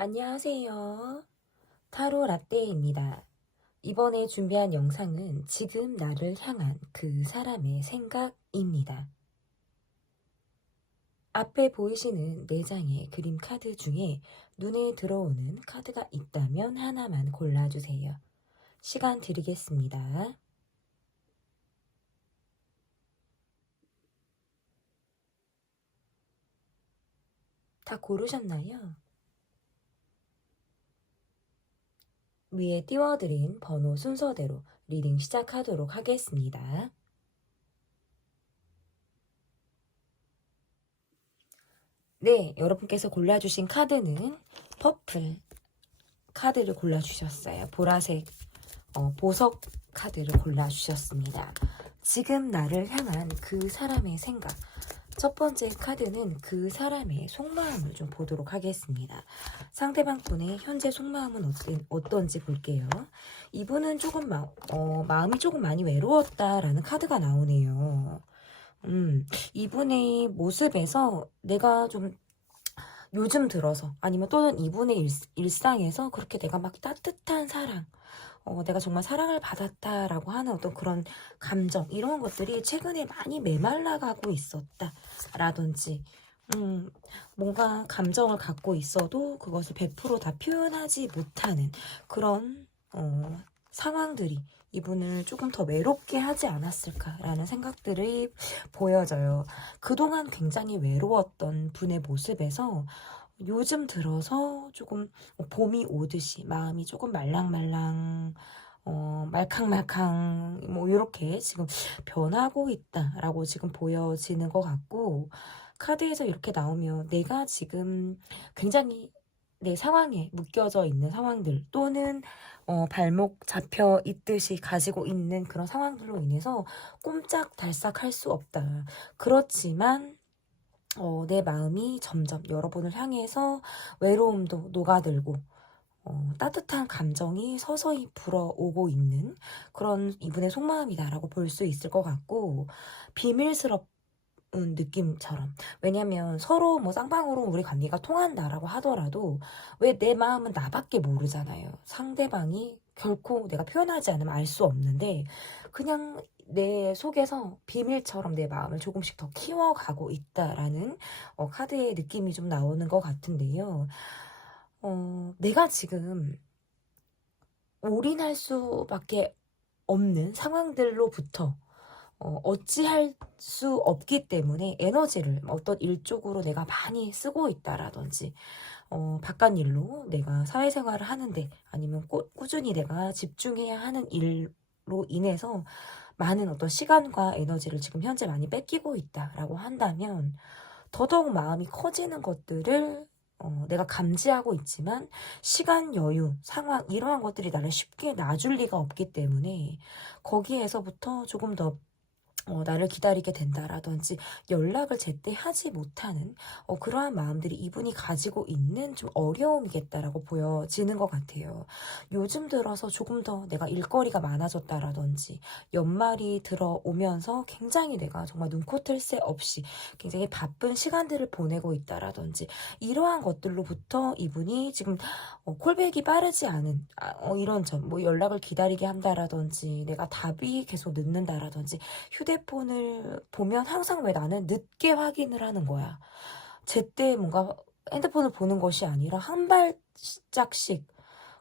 안녕하세요. 타로 라떼입니다. 이번에 준비한 영상은 지금 나를 향한 그 사람의 생각입니다. 앞에 보이시는 4장의 그림 카드 중에 눈에 들어오는 카드가 있다면 하나만 골라주세요. 시간 드리겠습니다. 다 고르셨나요? 위에 띄워드린 번호 순서대로 리딩 시작하도록 하겠습니다. 네, 여러분께서 골라주신 카드는 퍼플 카드를 골라주셨어요. 보라색 보석 카드를 골라주셨습니다. 지금 나를 향한 그 사람의 생각. 첫 번째 카드는 그 사람의 속마음을 좀 보도록 하겠습니다. 상대방 분의 현재 속마음은 어떤지 볼게요. 이분은 조금 마음이 조금 많이 외로웠다라는 카드가 나오네요. 이분의 모습에서 내가 좀 요즘 들어서 아니면 또는 이분의 일상에서 그렇게 내가 막 따뜻한 사랑, 내가 정말 사랑을 받았다라고 하는 어떤 그런 감정, 이런 것들이 최근에 많이 메말라가고 있었다라든지, 뭔가 감정을 갖고 있어도 그것을 100% 다 표현하지 못하는 그런 상황들이 이분을 조금 더 외롭게 하지 않았을까라는 생각들이 보여져요. 그동안 굉장히 외로웠던 분의 모습에서 요즘 들어서 조금 봄이 오듯이 마음이 조금 말랑말랑, 말캉말캉, 뭐, 이렇게 지금 변하고 있다라고 지금 보여지는 것 같고, 카드에서 이렇게 나오면 내가 지금 굉장히 내 상황에 묶여져 있는 상황들 또는 발목 잡혀 있듯이 가지고 있는 그런 상황들로 인해서 꼼짝달싹 할 수 없다. 그렇지만 내 마음이 점점 여러분을 향해서 외로움도 녹아들고 따뜻한 감정이 서서히 불어오고 있는 그런 이분의 속마음이다라고 볼 수 있을 것 같고, 비밀스럽 느낌처럼. 왜냐면 서로 뭐 쌍방으로 우리 관계가 통한다라고 하더라도 왜 내 마음은 나밖에 모르잖아요. 상대방이 결코 내가 표현하지 않으면 알 수 없는데 그냥 내 속에서 비밀처럼 내 마음을 조금씩 더 키워가고 있다라는 카드의 느낌이 좀 나오는 것 같은데요. 내가 지금 올인할 수밖에 없는 상황들로부터 어찌할 수 없기 때문에 에너지를 어떤 일 쪽으로 내가 많이 쓰고 있다라든지, 바깥 일로 내가 사회생활을 하는데 아니면 꾸준히 내가 집중해야 하는 일로 인해서 많은 어떤 시간과 에너지를 지금 현재 많이 뺏기고 있다라고 한다면 더더욱 마음이 커지는 것들을 내가 감지하고 있지만 시간, 여유, 상황 이러한 것들이 나를 쉽게 놔줄 리가 없기 때문에 거기에서부터 조금 더 나를 기다리게 된다라든지 연락을 제때 하지 못하는 그러한 마음들이 이분이 가지고 있는 좀 어려움이겠다라고 보여지는 것 같아요. 요즘 들어서 조금 더 내가 일거리가 많아졌다라든지 연말이 들어오면서 굉장히 내가 정말 눈코 뜰 새 없이 굉장히 바쁜 시간들을 보내고 있다라든지 이러한 것들로부터 이분이 지금 콜백이 빠르지 않은 이런 점, 뭐 연락을 기다리게 한다라든지 내가 답이 계속 늦는다라든지 휴대폰을 보면 항상 왜 나는 늦게 확인을 하는 거야. 제때 뭔가 핸드폰을 보는 것이 아니라 한 발짝씩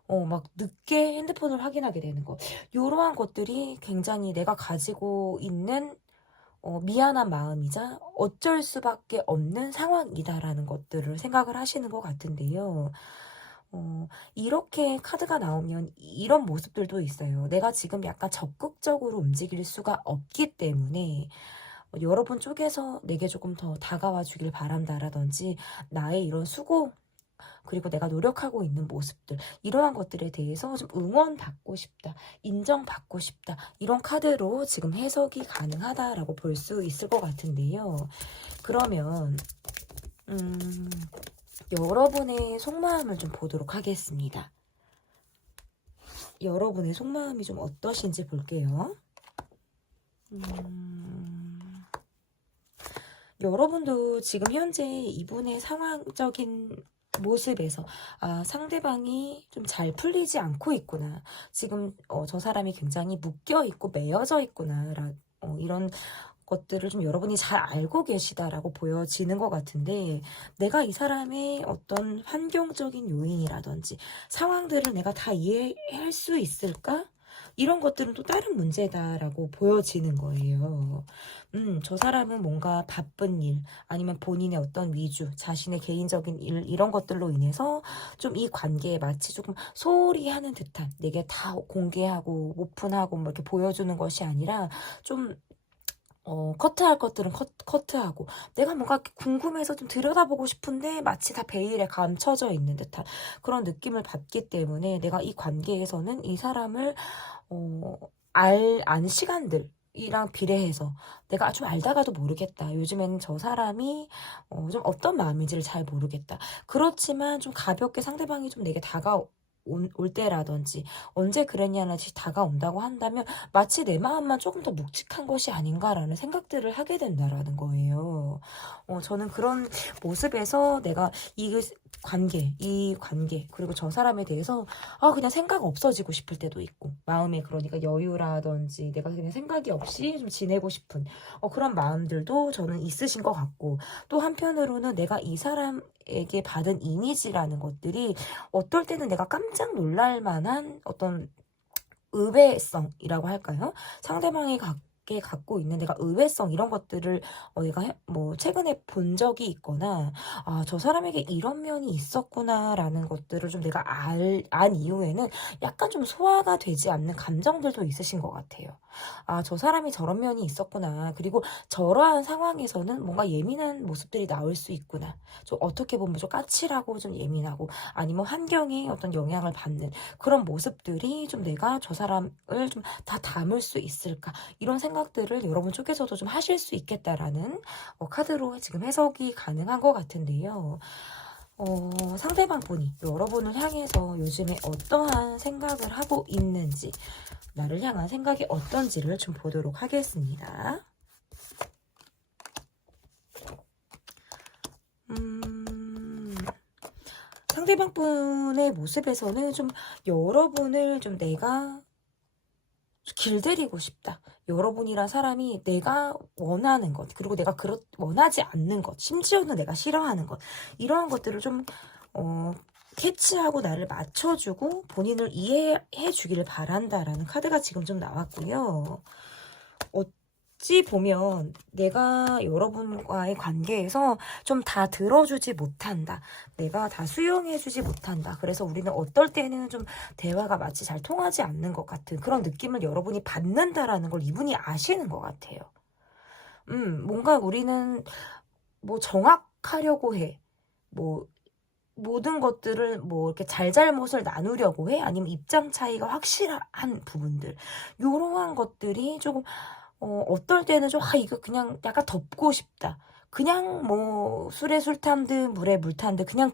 막 늦게 핸드폰을 확인하게 되는 거. 이러한 것들이 굉장히 내가 가지고 있는 미안한 마음이자 어쩔 수밖에 없는 상황이다라는 것들을 생각을 하시는 것 같은데요. 이렇게 카드가 나오면 이런 모습들도 있어요. 내가 지금 약간 적극적으로 움직일 수가 없기 때문에 여러분 쪽에서 내게 조금 더 다가와 주길 바란다라든지 나의 이런 수고 그리고 내가 노력하고 있는 모습들 이러한 것들에 대해서 좀 응원받고 싶다, 인정받고 싶다 이런 카드로 지금 해석이 가능하다라고 볼 수 있을 것 같은데요. 그러면 여러분의 속마음을 좀 보도록 하겠습니다. 여러분의 속마음이 좀 어떠신지 볼게요. 여러분도 지금 현재 이분의 상황적인 모습에서 아, 상대방이 좀 잘 풀리지 않고 있구나. 지금 저 사람이 굉장히 묶여 있고 매여져 있구나. 이런 것들을 좀 여러분이 잘 알고 계시다라고 보여지는 것 같은데, 내가 이 사람의 어떤 환경적인 요인이라든지 상황들을 내가 다 이해할 수 있을까? 이런 것들은 또 다른 문제다라고 보여지는 거예요. 저 사람은 뭔가 바쁜 일, 아니면 본인의 어떤 위주, 자신의 개인적인 일, 이런 것들로 인해서 좀 이 관계에 마치 조금 소홀히 하는 듯한, 내게 다 공개하고 오픈하고 뭐 이렇게 보여주는 것이 아니라 좀 커트할 것들은 커트하고, 내가 뭔가 궁금해서 좀 들여다보고 싶은데 마치 다 베일에 감춰져 있는 듯한 그런 느낌을 받기 때문에, 내가 이 관계에서는 이 사람을 안 시간들이랑 비례해서 내가 좀 알다가도 모르겠다. 요즘에는 저 사람이 좀 어떤 마음인지를 잘 모르겠다. 그렇지만 좀 가볍게 상대방이 좀 내게 올 때라든지 언제 그랬냐는 듯이 다가온다고 한다면, 마치 내 마음만 조금 더 묵직한 것이 아닌가라는 생각들을 하게 된다라는 거예요. 저는 그런 모습에서 내가 이 관계, 그리고 저 사람에 대해서 그냥 생각 없어지고 싶을 때도 있고, 마음에 그러니까 여유라든지 내가 그냥 생각이 없이 좀 지내고 싶은 그런 마음들도 저는 있으신 것 같고, 또 한편으로는 내가 이 사람에게 받은 이미지라는 것들이 어떨 때는 내가 깜짝 놀랄 만한 어떤 의외성이라고 할까요? 상대방이 갖고 있는 내가 의외성, 이런 것들을 내가 뭐 최근에 본 적이 있거나, 아, 저 사람에게 이런 면이 있었구나라는 것들을 좀 내가 안 이후에는 약간 좀 소화가 되지 않는 감정들도 있으신 것 같아요. 아, 저 사람이 저런 면이 있었구나. 그리고 저러한 상황에서는 뭔가 예민한 모습들이 나올 수 있구나. 좀 어떻게 보면 좀 까칠하고 좀 예민하고, 아니면 환경에 어떤 영향을 받는 그런 모습들이 좀 내가 저 사람을 좀 다 담을 수 있을까? 이런 생각들을 여러분 쪽에서도 좀 하실 수 있겠다라는 카드로 지금 해석이 가능한 것 같은데요. 상대방 분이 여러분을 향해서 요즘에 어떠한 생각을 하고 있는지, 나를 향한 생각이 어떤지를 좀 보도록 하겠습니다. 상대방 분의 모습에서는 좀 여러분을 좀 내가 길들이고 싶다. 여러분이란 사람이 내가 원하는 것, 그리고 내가 원하지 않는 것, 심지어는 내가 싫어하는 것, 이러한 것들을 좀 캐치하고 나를 맞춰주고 본인을 이해해 주기를 바란다라는 카드가 지금 좀 나왔고요. 어찌 보면 내가 여러분과의 관계에서 좀 다 들어주지 못한다. 내가 다 수용해주지 못한다. 그래서 우리는 어떨 때는 좀 대화가 마치 잘 통하지 않는 것 같은 그런 느낌을 여러분이 받는다라는 걸 이분이 아시는 것 같아요. 뭔가 우리는 뭐 정확하려고 해. 뭐 모든 것들을 뭐 이렇게 잘잘못을 나누려고 해? 아니면 입장 차이가 확실한 부분들. 요러한 것들이 조금 어떨 때는 좀 이거 그냥 약간 덮고 싶다. 그냥 뭐 술에 술 탄 듯 물에 물 탄 듯 그냥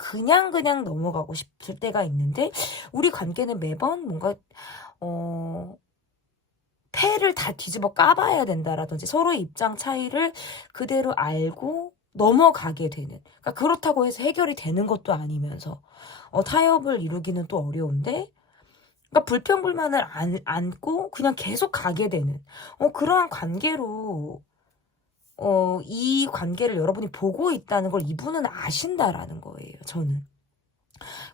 넘어가고 싶을 때가 있는데, 우리 관계는 매번 뭔가 어 패를 다 뒤집어 까봐야 된다라든지 서로의 입장 차이를 그대로 알고 넘어가게 되는, 그러니까 그렇다고 해서 해결이 되는 것도 아니면서 타협을 이루기는 또 어려운데, 그러니까 불평불만을 안고 그냥 계속 가게 되는 그러한 관계로 이 관계를 여러분이 보고 있다는 걸 이분은 아신다라는 거예요, 저는.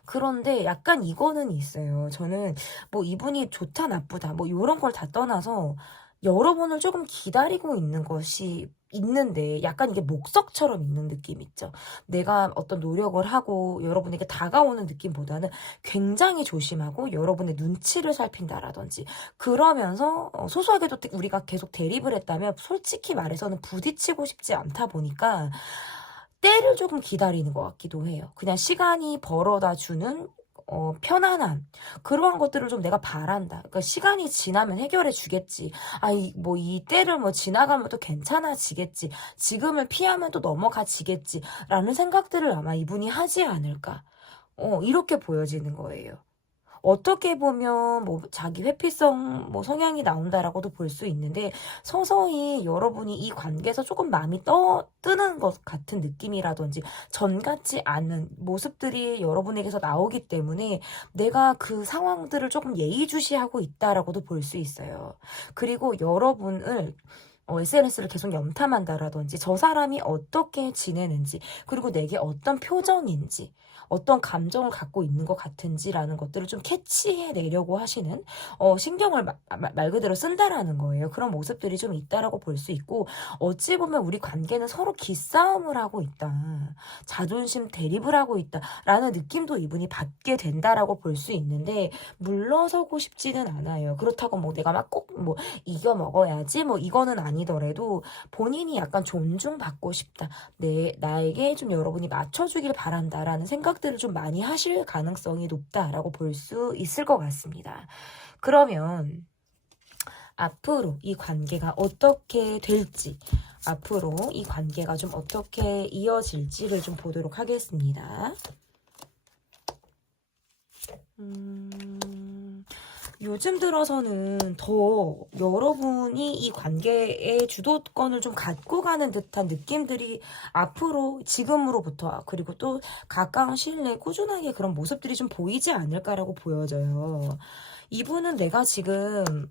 그런데 약간 이거는 있어요. 저는 뭐 이분이 좋다 나쁘다 뭐 요런 걸 다 떠나서 여러분을 조금 기다리고 있는 것이 있는데, 약간 이게 목석처럼 있는 느낌 있죠. 내가 어떤 노력을 하고 여러분에게 다가오는 느낌보다는 굉장히 조심하고 여러분의 눈치를 살핀다라든지, 그러면서 소소하게도 우리가 계속 대립을 했다면 솔직히 말해서는 부딪히고 싶지 않다 보니까 때를 조금 기다리는 것 같기도 해요. 그냥 시간이 벌어다 주는 편안함, 그러한 것들을 좀 내가 바란다. 그러니까 시간이 지나면 해결해 주겠지. 이 때를 뭐 지나가면 또 괜찮아지겠지. 지금을 피하면 또 넘어가지겠지. 라는 생각들을 아마 이분이 하지 않을까. 이렇게 보여지는 거예요. 어떻게 보면 뭐 자기 회피성 뭐 성향이 나온다라고도 볼 수 있는데 서서히 여러분이 이 관계에서 조금 마음이 뜨는 것 같은 느낌이라든지 전 같지 않은 모습들이 여러분에게서 나오기 때문에 내가 그 상황들을 조금 예의주시하고 있다라고도 볼 수 있어요. 그리고 여러분을 SNS를 계속 염탐한다라든지 저 사람이 어떻게 지내는지 그리고 내게 어떤 표정인지 어떤 감정을 갖고 있는 것 같은지라는 것들을 좀 캐치해내려고 하시는 신경을 말 그대로 쓴다라는 거예요. 그런 모습들이 좀 있다라고 볼 수 있고 어찌 보면 우리 관계는 서로 기싸움을 하고 있다. 자존심 대립을 하고 있다라는 느낌도 이분이 받게 된다라고 볼 수 있는데 물러서고 싶지는 않아요. 그렇다고 뭐 내가 막 꼭 뭐 이겨 먹어야지 뭐 이거는 아니더라도 본인이 약간 존중받고 싶다. 나에게 좀 여러분이 맞춰주길 바란다라는 생각들을 좀 많이 하실 가능성이 높다라고 볼 수 있을 것 같습니다. 그러면 앞으로 이 관계가 어떻게 될지, 앞으로 이 관계가 좀 어떻게 이어질지를 좀 보도록 하겠습니다. 요즘 들어서는 더 여러분이 이 관계의 주도권을 좀 갖고 가는 듯한 느낌들이 앞으로 지금으로부터 그리고 또 가까운 시일 내에 꾸준하게 그런 모습들이 좀 보이지 않을까라고 보여져요. 이분은 내가 지금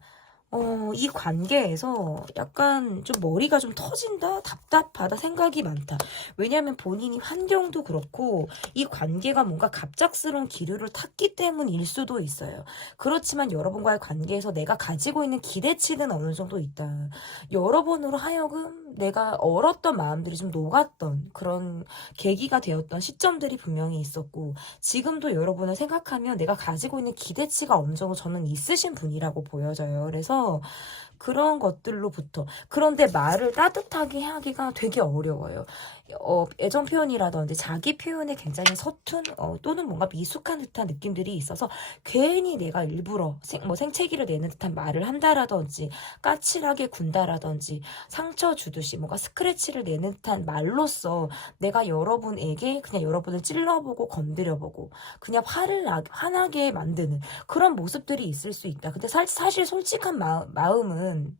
이 관계에서 약간 좀 머리가 좀 터진다? 답답하다? 생각이 많다. 왜냐하면 본인이 환경도 그렇고 이 관계가 뭔가 갑작스러운 기류를 탔기 때문일 수도 있어요. 그렇지만 여러분과의 관계에서 내가 가지고 있는 기대치는 어느 정도 있다. 여러분으로 하여금 내가 얼었던 마음들이 좀 녹았던 그런 계기가 되었던 시점들이 분명히 있었고 지금도 여러분을 생각하면 내가 가지고 있는 기대치가 어느 정도 저는 있으신 분이라고 보여져요. 그래서 그런 것들로부터 그런데 말을 따뜻하게 하기가 되게 어려워요. 애정 표현이라든지 자기 표현에 굉장히 서툰 또는 뭔가 미숙한 듯한 느낌들이 있어서 괜히 내가 일부러 생채기를 내는 듯한 말을 한다라든지 까칠하게 군다라든지 상처 주듯이 뭔가 스크래치를 내는 듯한 말로써 내가 여러분에게 그냥 여러분을 찔러보고 건드려보고 그냥 화나게 만드는 그런 모습들이 있을 수 있다. 근데 사실 솔직한 마음은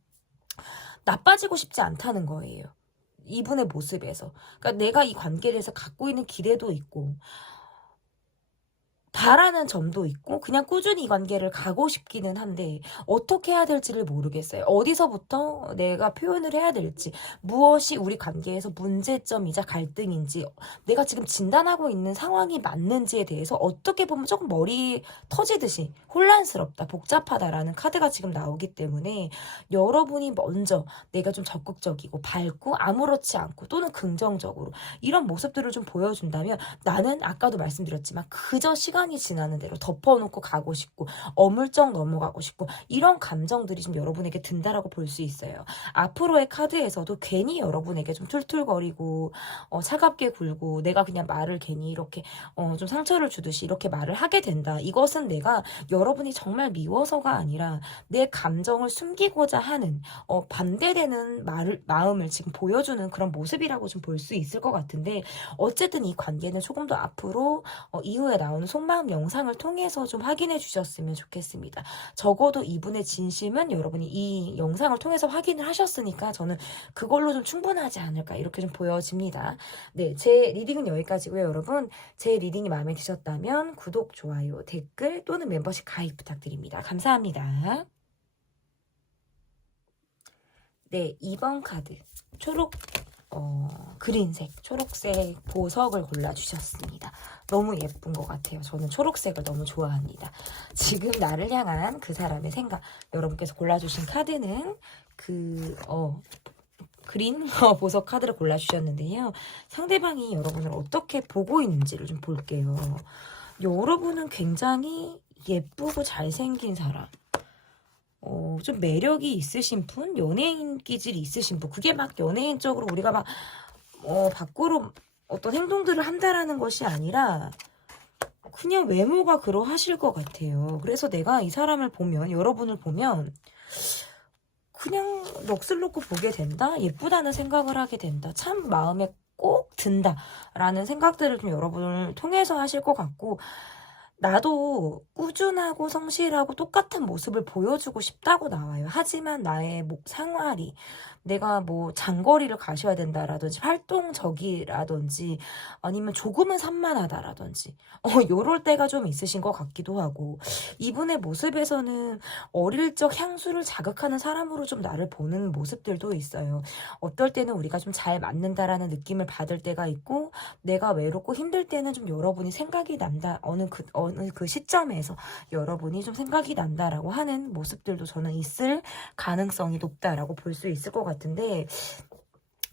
나빠지고 싶지 않다는 거예요. 이분의 모습에서. 그러니까 내가 이 관계에 대해서 갖고 있는 기대도 있고 바라는 점도 있고 그냥 꾸준히 이 관계를 가고 싶기는 한데 어떻게 해야 될지를 모르겠어요. 어디서부터 내가 표현을 해야 될지 무엇이 우리 관계에서 문제점이자 갈등인지 내가 지금 진단하고 있는 상황이 맞는지에 대해서 어떻게 보면 조금 머리 터지듯이 혼란스럽다 복잡하다라는 카드가 지금 나오기 때문에 여러분이 먼저 내가 좀 적극적이고 밝고 아무렇지 않고 또는 긍정적으로 이런 모습들을 좀 보여준다면 나는 아까도 말씀드렸지만 그저 시간이 지나는 대로 덮어놓고 가고 싶고 어물쩍 넘어가고 싶고 이런 감정들이 좀 여러분에게 든다라고 볼 수 있어요. 앞으로의 카드에서도 괜히 여러분에게 좀 툴툴거리고 차갑게 굴고 내가 그냥 말을 괜히 이렇게 좀 상처를 주듯이 이렇게 말을 하게 된다. 이것은 내가 여러분이 정말 미워서가 아니라 내 감정을 숨기고자 하는 반대되는 마음을 지금 보여주는 그런 모습이라고 좀 볼 수 있을 것 같은데 어쨌든 이 관계는 조금 더 앞으로 이후에 나오는 속마음 영상을 통해서 좀 확인해 주셨으면 좋겠습니다. 적어도 이분의 진심은 여러분이 이 영상을 통해서 확인을 하셨으니까 저는 그걸로 좀 충분하지 않을까 이렇게 좀 보여집니다. 네, 제 리딩은 여기까지고요. 여러분 제 리딩이 마음에 드셨다면 구독, 좋아요, 댓글 또는 멤버십 가입 부탁드립니다. 감사합니다. 네, 2번 카드 그린색, 초록색 보석을 골라주셨습니다. 너무 예쁜 것 같아요. 저는 초록색을 너무 좋아합니다. 지금 나를 향한 그 사람의 생각. 여러분께서 골라주신 카드는 그린 보석 카드를 골라주셨는데요. 상대방이 여러분을 어떻게 보고 있는지를 좀 볼게요. 여러분은 굉장히 예쁘고 잘생긴 사람. 좀 매력이 있으신 분? 연예인 기질이 있으신 분? 그게 막 연예인적으로 우리가 막, 밖으로 어떤 행동들을 한다라는 것이 아니라, 그냥 외모가 그러하실 것 같아요. 그래서 내가 이 사람을 보면, 여러분을 보면, 그냥 넋을 놓고 보게 된다? 예쁘다는 생각을 하게 된다. 참 마음에 꼭 든다. 라는 생각들을 좀 여러분을 통해서 하실 것 같고, 나도 꾸준하고 성실하고 똑같은 모습을 보여주고 싶다고 나와요. 하지만 나의 생활이 내가 뭐 장거리를 가셔야 된다라든지 활동적이라든지 아니면 조금은 산만하다라든지 요럴 때가 좀 있으신 것 같기도 하고 이분의 모습에서는 어릴 적 향수를 자극하는 사람으로 좀 나를 보는 모습들도 있어요. 어떨 때는 우리가 좀 잘 맞는다라는 느낌을 받을 때가 있고 내가 외롭고 힘들 때는 좀 여러분이 생각이 난다. 어느 그 시점에서 여러분이 좀 생각이 난다라고 하는 모습들도 저는 있을 가능성이 높다라고 볼 수 있을 것 같은데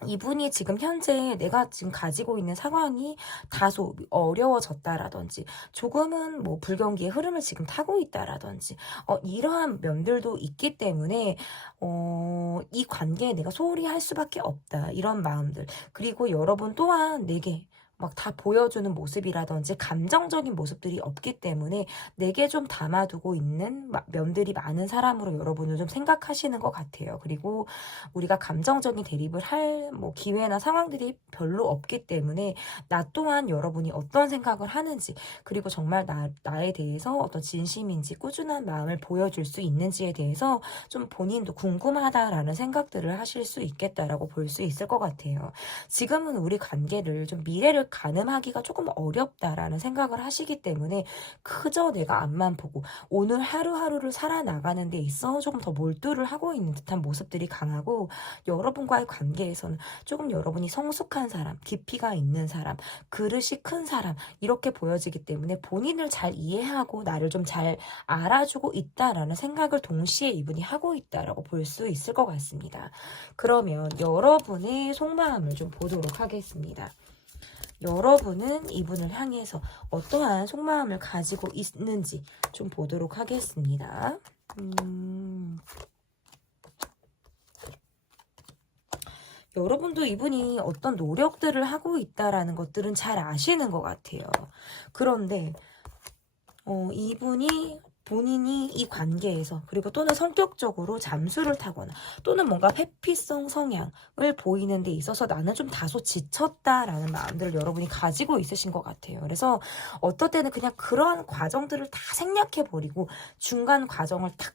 이분이 지금 현재 내가 지금 가지고 있는 상황이 다소 어려워졌다라든지 조금은 뭐 불경기의 흐름을 지금 타고 있다라든지 이러한 면들도 있기 때문에 이 관계에 내가 소홀히 할 수밖에 없다 이런 마음들 그리고 여러분 또한 내게 막 다 보여주는 모습이라든지 감정적인 모습들이 없기 때문에 내게 좀 담아두고 있는 면들이 많은 사람으로 여러분을 좀 생각하시는 것 같아요. 그리고 우리가 감정적인 대립을 할 뭐 기회나 상황들이 별로 없기 때문에 나 또한 여러분이 어떤 생각을 하는지 그리고 정말 나에 대해서 어떤 진심인지 꾸준한 마음을 보여줄 수 있는지에 대해서 좀 본인도 궁금하다라는 생각들을 하실 수 있겠다라고 볼 수 있을 것 같아요. 지금은 우리 관계를 좀 미래를 가늠하기가 조금 어렵다라는 생각을 하시기 때문에 그저 내가 앞만 보고 오늘 하루하루를 살아나가는 데 있어 조금 더 몰두를 하고 있는 듯한 모습들이 강하고 여러분과의 관계에서는 조금 여러분이 성숙한 사람, 깊이가 있는 사람, 그릇이 큰 사람 이렇게 보여지기 때문에 본인을 잘 이해하고 나를 좀 잘 알아주고 있다라는 생각을 동시에 이분이 하고 있다라고 볼 수 있을 것 같습니다. 그러면 여러분의 속마음을 좀 보도록 하겠습니다. 여러분은 이분을 향해서 어떠한 속마음을 가지고 있는지 좀 보도록 하겠습니다. 여러분도 이분이 어떤 노력들을 하고 있다라는 것들은 잘 아시는 것 같아요. 그런데 이분이 본인이 이 관계에서 그리고 또는 성격적으로 잠수를 타거나 또는 뭔가 회피성 성향을 보이는 데 있어서 나는 좀 다소 지쳤다라는 마음들을 여러분이 가지고 있으신 것 같아요. 그래서 어떨 때는 그냥 그러한 과정들을 다 생략해버리고 중간 과정을 탁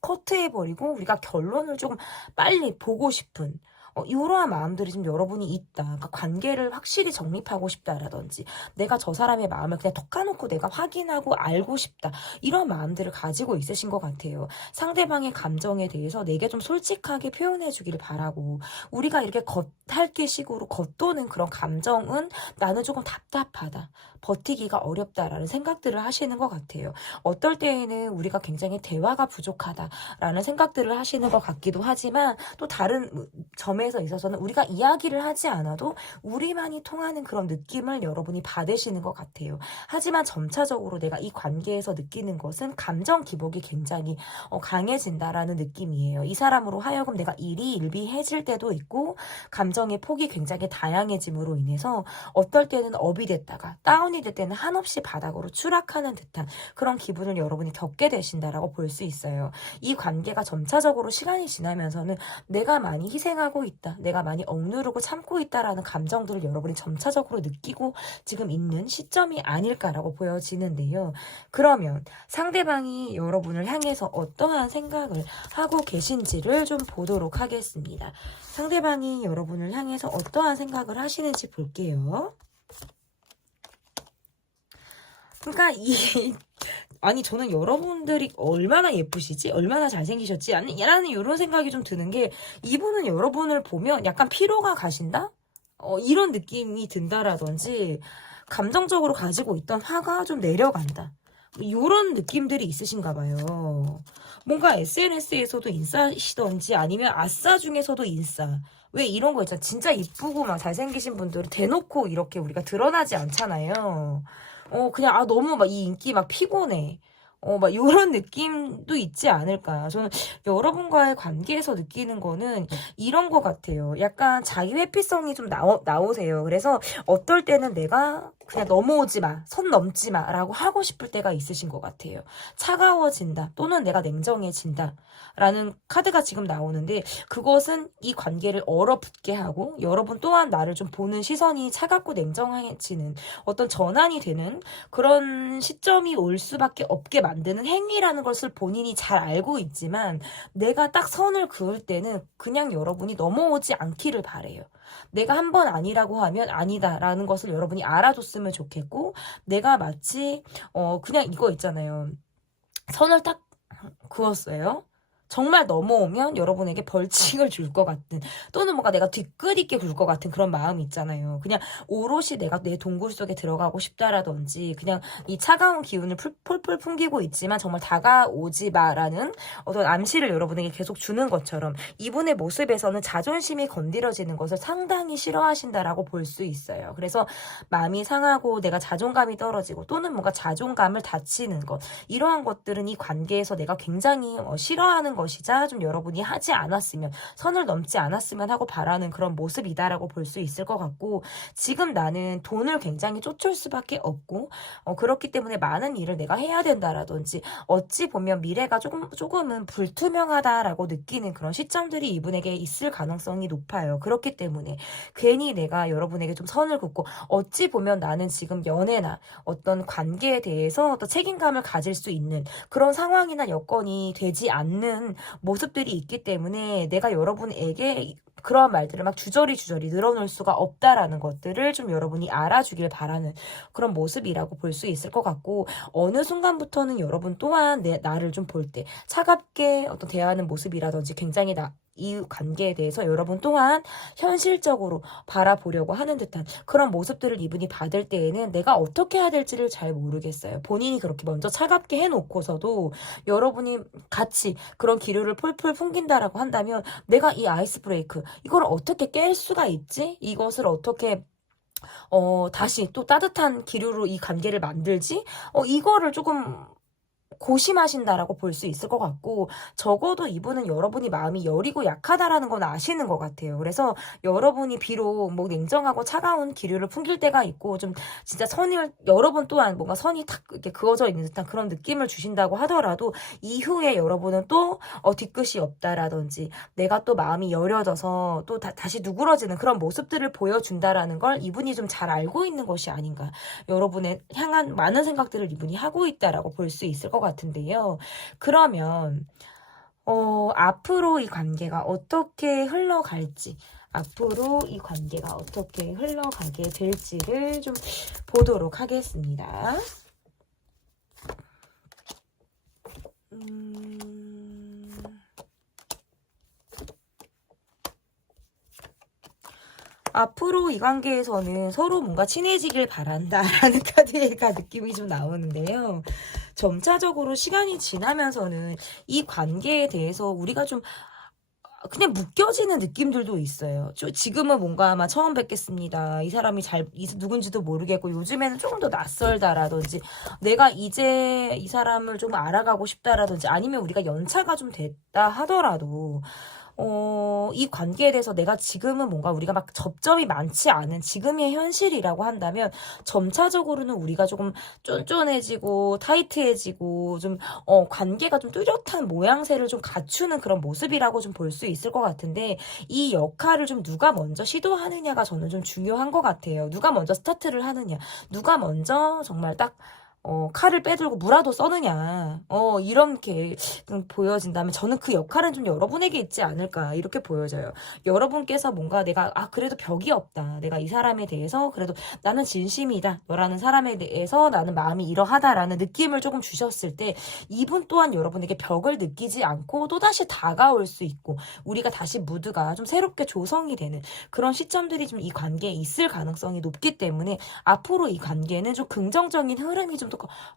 커트해버리고 우리가 결론을 조금 빨리 보고 싶은 이러한 마음들이 좀 여러분이 있다. 그러니까 관계를 확실히 정립하고 싶다라든지 내가 저 사람의 마음을 그냥 톡 까놓고 내가 확인하고 알고 싶다. 이런 마음들을 가지고 있으신 것 같아요. 상대방의 감정에 대해서 내게 좀 솔직하게 표현해 주기를 바라고 우리가 이렇게 겉핥기식으로 겉도는 그런 감정은 나는 조금 답답하다. 버티기가 어렵다라는 생각들을 하시는 것 같아요. 어떨 때에는 우리가 굉장히 대화가 부족하다라는 생각들을 하시는 것 같기도 하지만 또 다른 점에서 있어서는 우리가 이야기를 하지 않아도 우리만이 통하는 그런 느낌을 여러분이 받으시는 것 같아요. 하지만 점차적으로 내가 이 관계에서 느끼는 것은 감정 기복이 굉장히 강해진다라는 느낌이에요. 이 사람으로 하여금 내가 일희일비해질 때도 있고 감정의 폭이 굉장히 다양해짐으로 인해서 어떨 때는 업이 됐다가 다운이 될 때는 한없이 바닥으로 추락하는 듯한 그런 기분을 여러분이 겪게 되신다라고 볼 수 있어요. 이 관계가 점차적으로 시간이 지나면서는 내가 많이 희생하고 있다. 내가 많이 억누르고 참고 있다라는 감정들을 여러분이 점차적으로 느끼고 지금 있는 시점이 아닐까라고 보여지는데요. 그러면 상대방이 여러분을 향해서 어떠한 생각을 하고 계신지를 좀 보도록 하겠습니다. 상대방이 여러분을 향해서 어떠한 생각을 하시는지 볼게요. 그러니까 아니 저는 여러분들이 얼마나 예쁘시지? 얼마나 잘생기셨지? 라는 이런 생각이 좀 드는 게 이분은 여러분을 보면 약간 피로가 가신다? 이런 느낌이 든다라든지 감정적으로 가지고 있던 화가 좀 내려간다. 이런 느낌들이 있으신가 봐요. 뭔가 SNS에서도 인싸시던지 아니면 아싸 중에서도 인싸. 왜 이런 거 있잖아. 진짜 이쁘고 막 잘생기신 분들은 대놓고 이렇게 우리가 드러나지 않잖아요. 그냥 너무 막 이 인기 막 피곤해. 막 요런 느낌도 있지 않을까. 저는 여러분과의 관계에서 느끼는 거는 이런 것 같아요. 약간 자기 회피성이 좀 나오세요. 그래서 어떨 때는 내가 그냥 넘어오지 마, 선 넘지 마 라고 하고 싶을 때가 있으신 것 같아요. 차가워진다 또는 내가 냉정해진다 라는 카드가 지금 나오는데, 그것은 이 관계를 얼어붙게 하고 여러분 또한 나를 좀 보는 시선이 차갑고 냉정해지는 어떤 전환이 되는 그런 시점이 올 수밖에 없게 만드는 행위라는 것을 본인이 잘 알고 있지만, 내가 딱 선을 그을 때는 그냥 여러분이 넘어오지 않기를 바래요. 내가 한 번 아니라고 하면 아니다라는 것을 여러분이 알아줬으면 좋겠고, 내가 마치 그냥 이거 있잖아요. 선을 딱 그었어요. 정말 넘어오면 여러분에게 벌칙을 줄 것 같은, 또는 뭔가 내가 뒤끝 있게 굴 것 같은 그런 마음이 있잖아요. 그냥 오롯이 내가 내 동굴 속에 들어가고 싶다라든지, 그냥 이 차가운 기운을 폴폴 풍기고 있지만 정말 다가오지 마라는 어떤 암시를 여러분에게 계속 주는 것처럼, 이분의 모습에서는 자존심이 건드려지는 것을 상당히 싫어하신다라고 볼 수 있어요. 그래서 마음이 상하고 내가 자존감이 떨어지고 또는 뭔가 자존감을 다치는 것, 이러한 것들은 이 관계에서 내가 굉장히 싫어하는 것이자 좀 여러분이 하지 않았으면, 선을 넘지 않았으면 하고 바라는 그런 모습이다라고 볼 수 있을 것 같고, 지금 나는 돈을 굉장히 쫓을 수밖에 없고 그렇기 때문에 많은 일을 내가 해야 된다라든지, 어찌 보면 미래가 조금은 불투명하다라고 느끼는 그런 시점들이 이분에게 있을 가능성이 높아요. 그렇기 때문에 괜히 내가 여러분에게 좀 선을 긋고, 어찌 보면 나는 지금 연애나 어떤 관계에 대해서 어떤 책임감을 가질 수 있는 그런 상황이나 여건이 되지 않는 모습들이 있기 때문에, 내가 여러분에게 그런 말들을 막 주저리 늘어놓을 수가 없다라는 것들을 좀 여러분이 알아주길 바라는 그런 모습이라고 볼 수 있을 것 같고, 어느 순간부터는 여러분 또한 나를 좀 볼 때 차갑게 어떤 대하는 모습이라든지, 굉장히 이 관계에 대해서 여러분 또한 현실적으로 바라보려고 하는 듯한 그런 모습들을 이분이 받을 때에는 내가 어떻게 해야 될지를 잘 모르겠어요. 본인이 그렇게 먼저 차갑게 해놓고서도 여러분이 같이 그런 기류를 폴폴 풍긴다라고 한다면, 내가 이 아이스 브레이크 이걸 어떻게 깰 수가 있지? 이것을 어떻게 다시 또 따뜻한 기류로 이 관계를 만들지? 이거를 조금 고심하신다라고 볼 수 있을 것 같고, 적어도 이분은 여러분이 마음이 여리고 약하다라는 건 아시는 것 같아요. 그래서 여러분이 비록 뭐 냉정하고 차가운 기류를 풍길 때가 있고, 좀 진짜 선을, 여러분 또한 뭔가 선이 탁 이렇게 그어져 있는 듯한 그런 느낌을 주신다고 하더라도, 이후에 여러분은 또 뒤끝이 없다라든지, 내가 또 마음이 여려져서 또 다시 누그러지는 그런 모습들을 보여준다라는 걸 이분이 좀 잘 알고 있는 것이 아닌가, 여러분의 향한 많은 생각들을 이분이 하고 있다라고 볼 수 있을 것 같은데요. 그러면 앞으로 이 관계가 어떻게 흘러갈지, 앞으로 이 관계가 어떻게 흘러가게 될지를 좀 보도록 하겠습니다. 앞으로 이 관계에서는 서로 뭔가 친해지길 바란다라는 카드가 느낌이 좀 나오는데요. 점차적으로 시간이 지나면서는 이 관계에 대해서 우리가 좀 그냥 묶여지는 느낌들도 있어요. 지금은 뭔가 아마 처음 뵙겠습니다, 이 사람이 누군지도 모르겠고 요즘에는 조금 더 낯설다라든지, 내가 이제 이 사람을 좀 알아가고 싶다라든지, 아니면 우리가 연차가 좀 됐다 하더라도 이 관계에 대해서 내가 지금은 뭔가 우리가 막 접점이 많지 않은 지금의 현실이라고 한다면, 점차적으로는 우리가 조금 쫀쫀해지고 타이트해지고 좀 관계가 좀 뚜렷한 모양새를 좀 갖추는 그런 모습이라고 좀 볼 수 있을 것 같은데, 이 역할을 좀 누가 먼저 시도하느냐가 저는 좀 중요한 것 같아요. 누가 먼저 스타트를 하느냐, 누가 먼저 정말 딱 칼을 빼들고 무라도 써느냐, 이렇게 보여진다면 저는 그 역할은 좀 여러분에게 있지 않을까, 이렇게 보여져요. 여러분께서 뭔가 내가 그래도 벽이 없다, 내가 이 사람에 대해서 그래도 나는 진심이다, 너라는 사람에 대해서 나는 마음이 이러하다라는 느낌을 조금 주셨을 때, 이분 또한 여러분에게 벽을 느끼지 않고 또다시 다가올 수 있고, 우리가 다시 무드가 좀 새롭게 조성이 되는 그런 시점들이 좀 이 관계에 있을 가능성이 높기 때문에, 앞으로 이 관계는 좀 긍정적인 흐름이 좀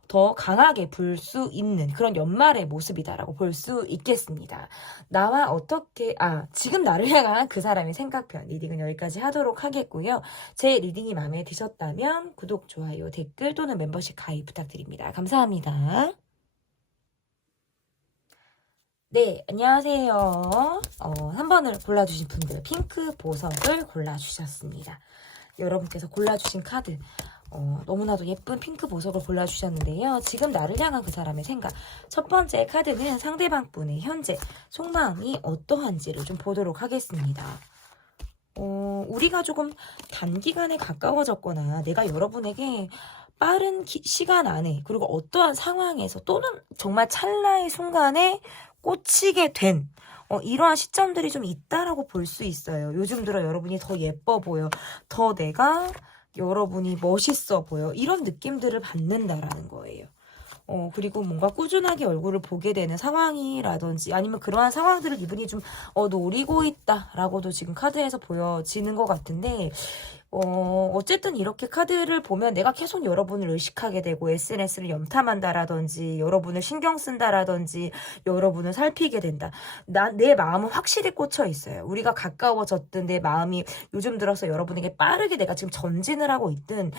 더 강하게 불 수 있는 그런 연말의 모습이다라고 볼 수 있겠습니다. 나와 어떻게 지금 나를 향한 그 사람의 생각편 리딩은 여기까지 하도록 하겠고요. 제 리딩이 마음에 드셨다면 구독, 좋아요, 댓글 또는 멤버십 가입 부탁드립니다. 감사합니다. 네, 안녕하세요. 3번을 골라주신 분들, 핑크 보석을 골라주셨습니다. 여러분께서 골라주신 카드, 너무나도 예쁜 핑크 보석을 골라주셨는데요. 지금 나를 향한 그 사람의 생각. 첫 번째 카드는 상대방 분의 현재 속마음이 어떠한지를 좀 보도록 하겠습니다. 우리가 조금 단기간에 가까워졌거나 내가 여러분에게 빠른 시간 안에 그리고 어떠한 상황에서 또는 정말 찰나의 순간에 꽂히게 된 이러한 시점들이 좀 있다라고 볼 수 있어요. 요즘 들어 여러분이 더 예뻐 보여. 더 내가 여러분이 멋있어 보여. 이런 느낌들을 받는다라는 거예요. 그리고 뭔가 꾸준하게 얼굴을 보게 되는 상황이라든지 아니면 그러한 상황들을 이분이 좀 노리고 있다라고도 지금 카드에서 보여지는 것 같은데 어쨌든 이렇게 카드를 보면 내가 계속 여러분을 의식하게 되고 SNS를 염탐한다라든지 여러분을 신경 쓴다라든지 여러분을 살피게 된다. 내 마음은 확실히 꽂혀 있어요. 우리가 가까워졌든 내 마음이 요즘 들어서 여러분에게 빠르게 내가 지금 전진을 하고 있든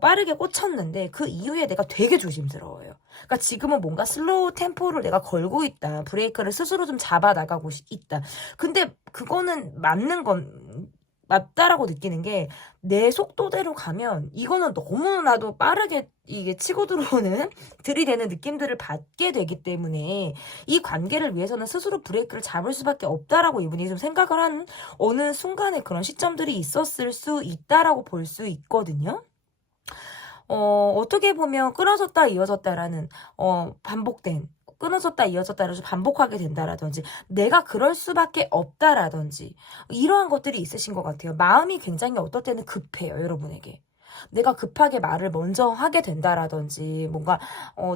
빠르게 꽂혔는데 그 이후에 내가 되게 조심스러워요. 그러니까 지금은 뭔가 슬로우 템포를 내가 걸고 있다. 브레이크를 스스로 좀 잡아 나가고 있다. 근데 그거는 맞다라고 느끼는 게 내 속도대로 가면 이거는 너무나도 빠르게 이게 치고 들어오는 들이대는 느낌들을 받게 되기 때문에 이 관계를 위해서는 스스로 브레이크를 잡을 수밖에 없다라고 이분이 좀 생각을 하는 어느 순간에 그런 시점들이 있었을 수 있다라고 볼 수 있거든요. 어떻게 보면 끊어졌다 이어졌다라는 반복된 끊어졌다 이어졌다를 좀 반복하게 된다라든지 내가 그럴 수밖에 없다라든지 이러한 것들이 있으신 것 같아요. 마음이 굉장히 어떨 때는 급해요. 여러분에게. 내가 급하게 말을 먼저 하게 된다라든지 뭔가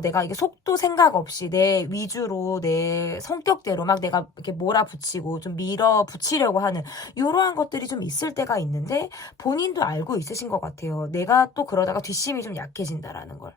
내가 이게 속도 생각 없이 내 위주로 내 성격대로 막 내가 이렇게 몰아붙이고 좀 밀어붙이려고 하는 이러한 것들이 좀 있을 때가 있는데 본인도 알고 있으신 것 같아요. 내가 또 그러다가 뒷심이 좀 약해진다라는 걸.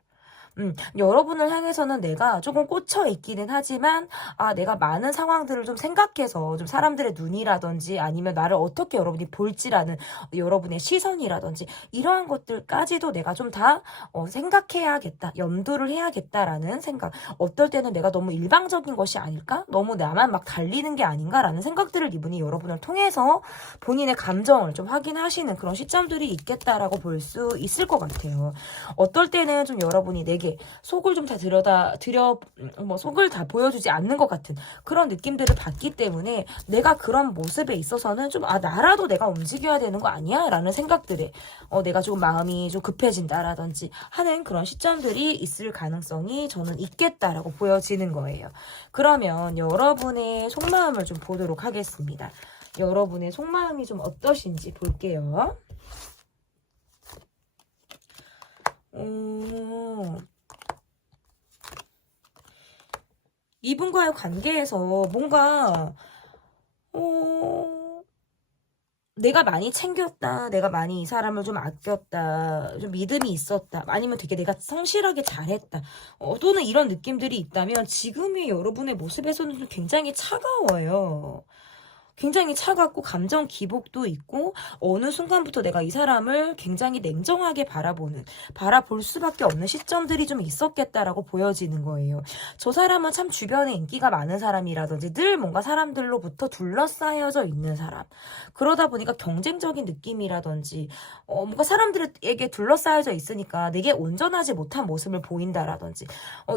여러분을 향해서는 내가 조금 꽂혀 있기는 하지만 내가 많은 상황들을 좀 생각해서 좀 사람들의 눈이라든지 아니면 나를 어떻게 여러분이 볼지라는 여러분의 시선이라든지 이러한 것들까지도 내가 좀 다 생각해야겠다. 염두를 해야겠다라는 생각. 어떨 때는 내가 너무 일방적인 것이 아닐까? 너무 나만 막 달리는 게 아닌가라는 생각들을 이분이 여러분을 통해서 본인의 감정을 좀 확인하시는 그런 시점들이 있겠다라고 볼 수 있을 것 같아요. 어떨 때는 좀 여러분이 내게 속을 좀 다 속을 다 보여주지 않는 것 같은 그런 느낌들을 받기 때문에 내가 그런 모습에 있어서는 좀 나라도 내가 움직여야 되는 거 아니야? 라는 생각들에 내가 조금 마음이 좀 급해진다라든지 하는 그런 시점들이 있을 가능성이 저는 있겠다라고 보여지는 거예요. 그러면 여러분의 속마음을 좀 보도록 하겠습니다. 여러분의 속마음이 좀 어떠신지 볼게요. 이분과의 관계에서 뭔가 내가 많이 챙겼다, 내가 많이 이 사람을 좀 아꼈다, 좀 믿음이 있었다, 아니면 되게 내가 성실하게 잘했다, 또는 이런 느낌들이 있다면 지금의 여러분의 모습에서는 좀 굉장히 차가워요. 굉장히 차갑고 감정 기복도 있고 어느 순간부터 내가 이 사람을 굉장히 냉정하게 바라볼 수밖에 없는 시점들이 좀 있었겠다라고 보여지는 거예요. 저 사람은 참 주변에 인기가 많은 사람이라든지 늘 뭔가 사람들로부터 둘러싸여져 있는 사람. 그러다 보니까 경쟁적인 느낌이라든지 뭔가 사람들에게 둘러싸여져 있으니까 내게 온전하지 못한 모습을 보인다라든지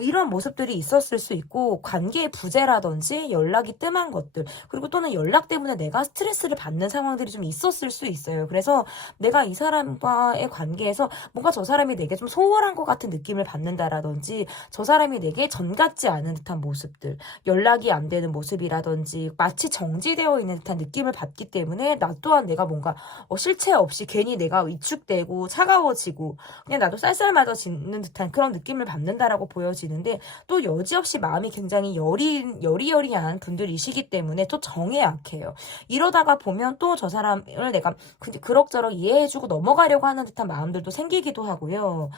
이런 모습들이 있었을 수 있고 관계의 부재라든지 연락이 뜸한 것들 그리고 또는 연락 때문에 내가 스트레스를 받는 상황들이 좀 있었을 수 있어요. 그래서 내가 이 사람과의 관계에서 뭔가 저 사람이 내게 좀 소홀한 것 같은 느낌을 받는다라든지 저 사람이 내게 전 같지 않은 듯한 모습들 연락이 안 되는 모습이라든지 마치 정지되어 있는 듯한 느낌을 받기 때문에 나 또한 내가 뭔가 실체 없이 괜히 내가 위축되고 차가워지고 그냥 나도 쌀쌀맞아지는 듯한 그런 느낌을 받는다라고 보여지는데 또 여지없이 마음이 굉장히 여리여리한 분들이시기 때문에 또 정에 약해요. 이러다가 보면 또 저 사람을 내가 그럭저럭 이해해주고 넘어가려고 하는 듯한 마음들도 생기기도 하고요.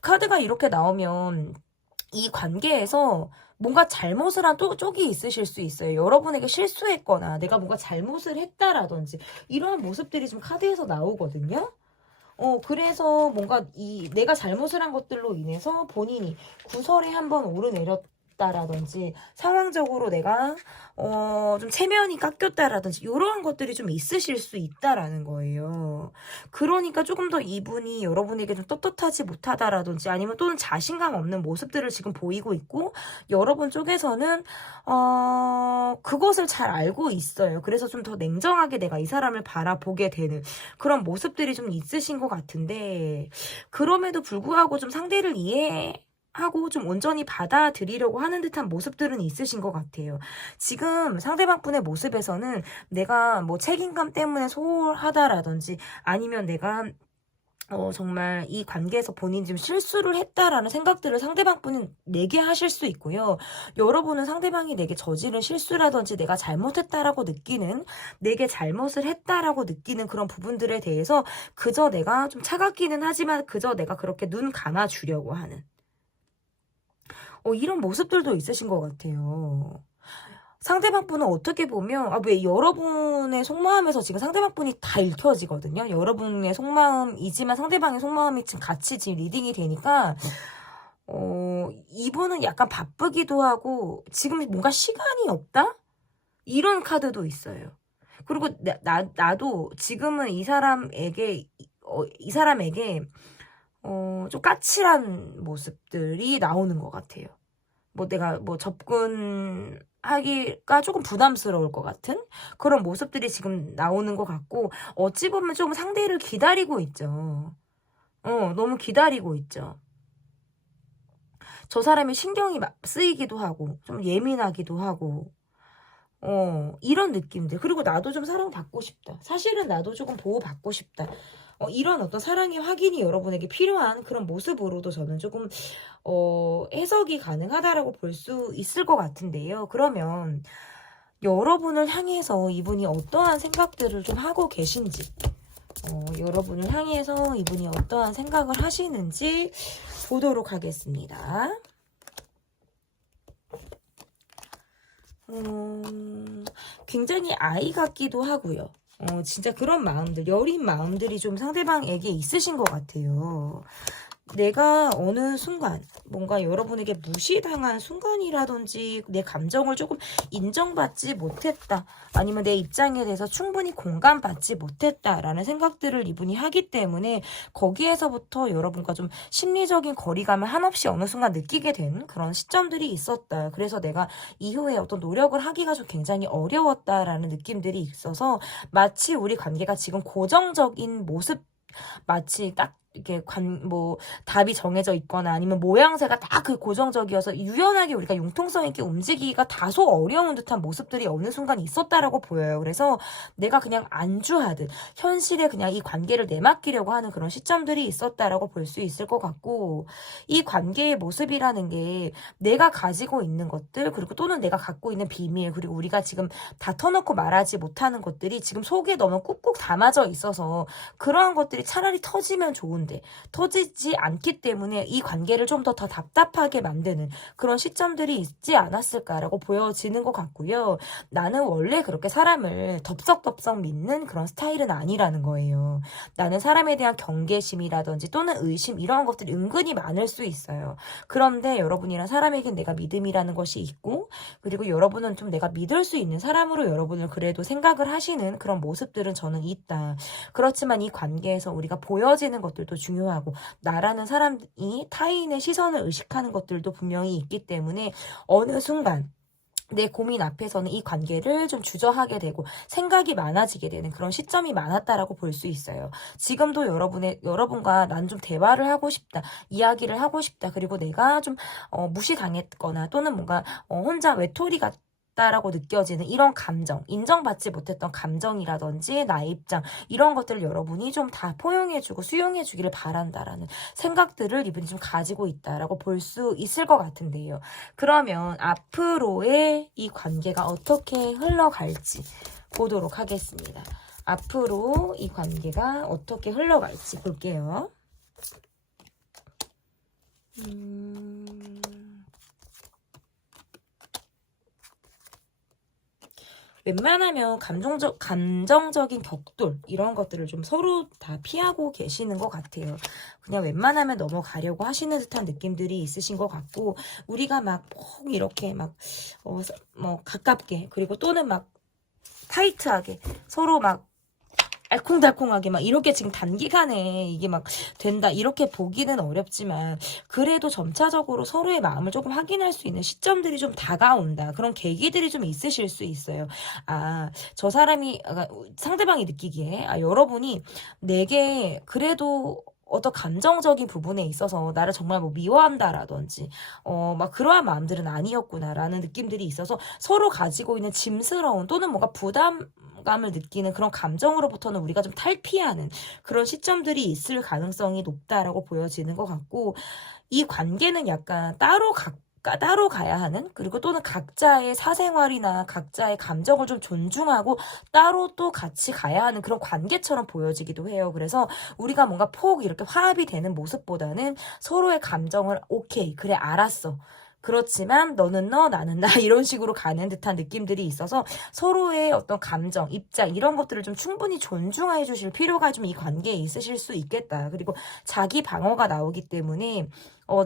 카드가 이렇게 나오면 이 관계에서 뭔가 잘못을 한 쪽이 있으실 수 있어요. 여러분에게 실수했거나 내가 뭔가 잘못을 했다라든지 이러한 모습들이 좀 카드에서 나오거든요. 그래서 뭔가 내가 잘못을 한 것들로 인해서 본인이 구설에 한번 오르내렸 있다라든지 상황적으로 내가 좀 체면이 깎였다라든지 이러한 것들이 좀 있으실 수 있다라는 거예요. 그러니까 조금 더 이분이 여러분에게 좀 떳떳하지 못하다라든지 아니면 또는 자신감 없는 모습들을 지금 보이고 있고 여러분 쪽에서는 그것을 잘 알고 있어요. 그래서 좀 더 냉정하게 내가 이 사람을 바라보게 되는 그런 모습들이 좀 있으신 것 같은데 그럼에도 불구하고 좀 상대를 이해하고 좀 온전히 받아들이려고 하는 듯한 모습들은 있으신 것 같아요. 지금 상대방 분의 모습에서는 내가 뭐 책임감 때문에 소홀하다라든지 아니면 내가 정말 이 관계에서 본인이 좀 실수를 했다라는 생각들을 상대방 분은 내게 하실 수 있고요. 여러분은 상대방이 내게 저지른 실수라든지 내가 잘못했다라고 느끼는, 내게 잘못을 했다라고 느끼는 그런 부분들에 대해서 그저 내가 좀 차갑기는 하지만 그저 내가 그렇게 눈 감아주려고 하는 이런 모습들도 있으신 것 같아요. 상대방 분은 어떻게 보면 왜 여러분의 속마음에서 지금 상대방 분이 다 읽혀지거든요. 여러분의 속마음이지만 상대방의 속마음이 지금 같이 지금 리딩이 되니까 이분은 약간 바쁘기도 하고 지금 뭔가 시간이 없다? 이런 카드도 있어요. 그리고 나도 지금은 이 사람에게 좀 까칠한 모습들이 나오는 것 같아요. 뭐 내가 뭐 접근하기가 조금 부담스러울 것 같은 그런 모습들이 지금 나오는 것 같고 어찌 보면 좀 상대를 기다리고 있죠. 너무 기다리고 있죠. 저 사람이 신경이 쓰이기도 하고 좀 예민하기도 하고 이런 느낌들. 그리고 나도 좀 사랑받고 싶다. 사실은 나도 조금 보호받고 싶다. 이런 어떤 사랑의 확인이 여러분에게 필요한 그런 모습으로도 저는 조금 해석이 가능하다라고 볼 수 있을 것 같은데요. 그러면 여러분을 향해서 이분이 어떠한 생각들을 좀 하고 계신지, 여러분을 향해서 이분이 어떠한 생각을 하시는지 보도록 하겠습니다. 굉장히 아이 같기도 하고요. 진짜 그런 마음들, 여린 마음들이 좀 상대방에게 있으신 것 같아요. 내가 어느 순간 뭔가 여러분에게 무시당한 순간이라든지 내 감정을 조금 인정받지 못했다. 아니면 내 입장에 대해서 충분히 공감받지 못했다라는 생각들을 이분이 하기 때문에 거기에서부터 여러분과 좀 심리적인 거리감을 한없이 어느 순간 느끼게 된 그런 시점들이 있었다. 그래서 내가 이후에 어떤 노력을 하기가 좀 굉장히 어려웠다라는 느낌들이 있어서 마치 우리 관계가 지금 고정적인 모습 마치 딱 이렇게 답이 정해져 있거나 아니면 모양새가 딱 그 고정적이어서 유연하게 우리가 융통성 있게 움직이기가 다소 어려운 듯한 모습들이 어느 순간 있었다라고 보여요. 그래서 내가 그냥 안주하듯 현실에 그냥 이 관계를 내맡기려고 하는 그런 시점들이 있었다라고 볼 수 있을 것 같고 이 관계의 모습이라는 게 내가 가지고 있는 것들 그리고 또는 내가 갖고 있는 비밀 그리고 우리가 지금 다 터놓고 말하지 못하는 것들이 지금 속에 너무 꾹꾹 담아져 있어서 그러한 것들이 차라리 터지면 좋은데 터지지 않기 때문에 이 관계를 좀 더 답답하게 만드는 그런 시점들이 있지 않았을까라고 보여지는 것 같고요. 나는 원래 그렇게 사람을 덥석덥석 믿는 그런 스타일은 아니라는 거예요. 나는 사람에 대한 경계심이라든지 또는 의심 이런 것들이 은근히 많을 수 있어요. 그런데 여러분이란 사람에겐 내가 믿음이라는 것이 있고 그리고 여러분은 좀 내가 믿을 수 있는 사람으로 여러분을 그래도 생각을 하시는 그런 모습들은 저는 있다. 그렇지만 이 관계에서 우리가 보여지는 것들도 중요하고 나라는 사람이 타인의 시선을 의식하는 것들도 분명히 있기 때문에 어느 순간 내 고민 앞에서는 이 관계를 좀 주저하게 되고 생각이 많아지게 되는 그런 시점이 많았다라고 볼 수 있어요. 지금도 여러분과 난 좀 대화를 하고 싶다, 이야기를 하고 싶다, 그리고 내가 좀 무시당했거나 또는 뭔가 혼자 외톨이 같다라고 느껴지는 이런 감정, 인정받지 못했던 감정이라든지 나의 입장 이런 것들을 여러분이 좀 다 포용해주고 수용해주기를 바란다라는 생각들을 이분이 좀 가지고 있다라고 볼 수 있을 것 같은데요. 그러면 앞으로의 이 관계가 어떻게 흘러갈지 보도록 하겠습니다. 앞으로 이 관계가 어떻게 흘러갈지 볼게요. 웬만하면 감정적인 격돌 이런 것들을 좀 서로 다 피하고 계시는 것 같아요. 그냥 웬만하면 넘어가려고 하시는 듯한 느낌들이 있으신 것 같고, 우리가 막 꼭 이렇게 막 뭐 가깝게, 그리고 또는 막 타이트하게 서로 막 알콩달콩하게 막 이렇게 지금 단기간에 이게 막 된다 이렇게 보기는 어렵지만, 그래도 점차적으로 서로의 마음을 조금 확인할 수 있는 시점들이 좀 다가온다, 그런 계기들이 좀 있으실 수 있어요. 저 사람이, 상대방이 느끼기에 여러분이 내게 그래도 어떤 감정적인 부분에 있어서 나를 정말 뭐 미워한다라든지 막 그러한 마음들은 아니었구나라는 느낌들이 있어서, 서로 가지고 있는 짐스러운 또는 뭔가 부담감을 느끼는 그런 감정으로부터는 우리가 좀 탈피하는 그런 시점들이 있을 가능성이 높다라고 보여지는 것 같고, 이 관계는 약간 따로 가야 하는, 그리고 또는 각자의 사생활이나 각자의 감정을 좀 존중하고 따로 또 같이 가야 하는 그런 관계처럼 보여지기도 해요. 그래서 우리가 뭔가 이렇게 화합이 되는 모습보다는 서로의 감정을 오케이, 그래, 알았어, 그렇지만 너는 너, 나는 나, 이런 식으로 가는 듯한 느낌들이 있어서, 서로의 어떤 감정, 입장 이런 것들을 좀 충분히 존중해 주실 필요가 좀 이 관계에 있으실 수 있겠다. 그리고 자기 방어가 나오기 때문에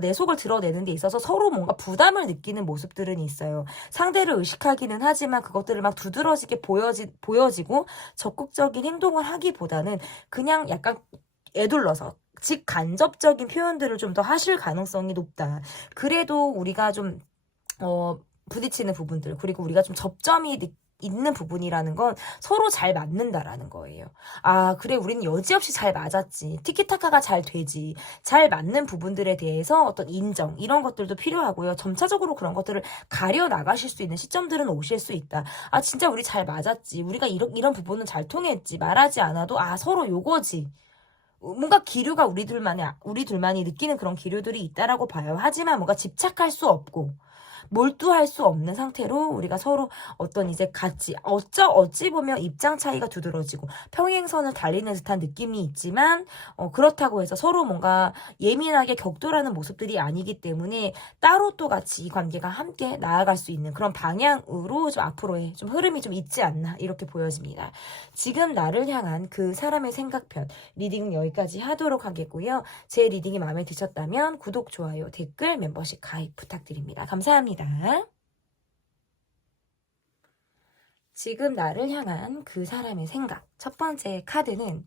내 속을 드러내는 데 있어서 서로 뭔가 부담을 느끼는 모습들은 있어요. 상대를 의식하기는 하지만 그것들을 막 두드러지게 보여지고 적극적인 행동을 하기보다는 그냥 약간 에둘러서 직간접적인 표현들을 좀 더 하실 가능성이 높다. 그래도 우리가 좀 부딪히는 부분들, 그리고 우리가 좀 접점이 있는 부분이라는 건 서로 잘 맞는다라는 거예요. 그래, 우리는 여지없이 잘 맞았지, 티키타카가 잘 되지, 잘 맞는 부분들에 대해서 어떤 인정, 이런 것들도 필요하고요. 점차적으로 그런 것들을 가려 나가실 수 있는 시점들은 오실 수 있다. 진짜 우리 잘 맞았지, 우리가 이런 부분은 잘 통했지, 말하지 않아도 서로 요거지, 뭔가 기류가 우리 둘만이 느끼는 그런 기류들이 있다라고 봐요. 하지만 뭔가 집착할 수 없고 몰두할 수 없는 상태로 우리가 서로 어떤 이제 같이 어찌 보면 입장 차이가 두드러지고 평행선을 달리는 듯한 느낌이 있지만, 그렇다고 해서 서로 뭔가 예민하게 격돌하는 모습들이 아니기 때문에 따로 또 같이 이 관계가 함께 나아갈 수 있는 그런 방향으로 좀 앞으로의 좀 흐름이 좀 있지 않나, 이렇게 보여집니다. 지금 나를 향한 그 사람의 생각편 리딩은 여기까지 하도록 하겠고요. 제 리딩이 마음에 드셨다면 구독, 좋아요, 댓글, 멤버십 가입 부탁드립니다. 감사합니다. 지금 나를 향한 그 사람의 생각. 첫 번째 카드는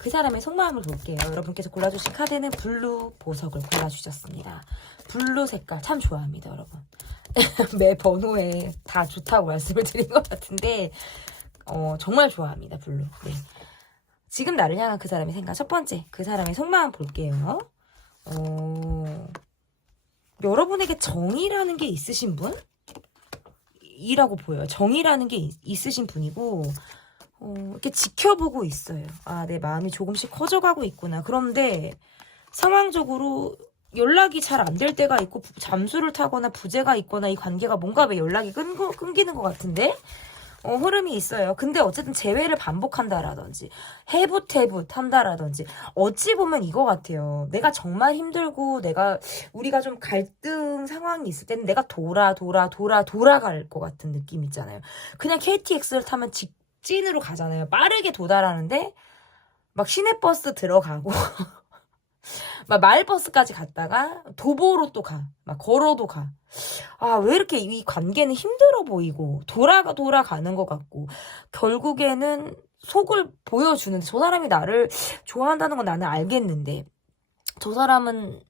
그 사람의 속마음을 볼게요. 여러분께서 골라주신 카드는 블루 보석을 골라주셨습니다. 블루 색깔 참 좋아합니다, 여러분. 매 번호에 다 좋다고 말씀을 드린 것 같은데 정말 좋아합니다, 블루. 네. 지금 나를 향한 그 사람의 생각. 첫 번째, 그 사람의 속마음 볼게요. 여러분에게 정이라는 게 있으신 분? 이라고 보여요. 정이라는 게 있으신 분이고, 이렇게 지켜보고 있어요. 내 마음이 조금씩 커져가고 있구나. 그런데 상황적으로 연락이 잘 안 될 때가 있고, 잠수를 타거나 부재가 있거나, 이 관계가 뭔가 왜 연락이 끊기는 것 같은데? 흐름이 있어요. 근데 어쨌든 재회를 반복한다라든지 해붓해붓 한다라든지, 어찌 보면 이거 같아요. 내가 정말 힘들고 우리가 좀 갈등 상황이 있을 때는 내가 돌아갈 것 같은 느낌 있잖아요. 그냥 KTX를 타면 직진으로 가잖아요. 빠르게 도달하는데 막 시내버스 들어가고 막 마을버스까지 갔다가 도보로 또 가. 막 걸어도 가. 왜 이렇게 이 관계는 힘들어 보이고 돌아가는 것 같고, 결국에는 속을 보여주는데, 저 사람이 나를 좋아한다는 건 나는 알겠는데 저 사람은